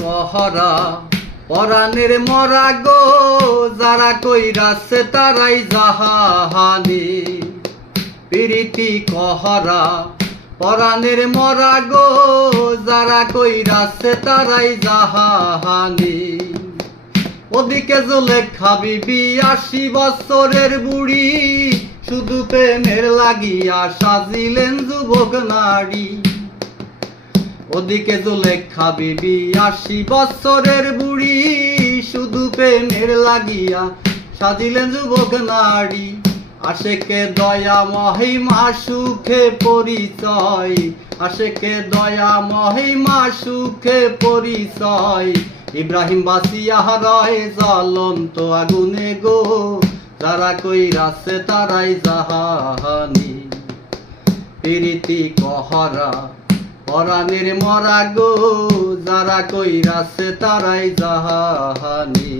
কহরা পরাণের মরা গো, যারা কইরাছে তারাই জাহানি। প্রীতি কহরা পরাণের মরা গো, যারা কইরাছে তারাই জাহানি। ওদিকে জুলেখা বিবি ৮০ বছরের বুড়ি, শুধু প্রেমের লাগিয়া সাজিলেন যুবক নারী। ওদিকে জুলেখা বিবি ৮০ বছরের বুড়ি, শুধু প্রেমের লাগিয়া সাজিলেন যুবক নারী। আশেকে দয়া মহিমা সুখে পরিচয়, আশেকে দয়া মহিমা সুখে পরিচয়। ইব্রাহিম বাসিয়া রয় জ্বলন্ত আগুনে গো, যারা কইরাছে তারাই জাহানি। প্রীতি কহরা পরাণের মরা গো, যারা কইরাছে তারাই জাহানি।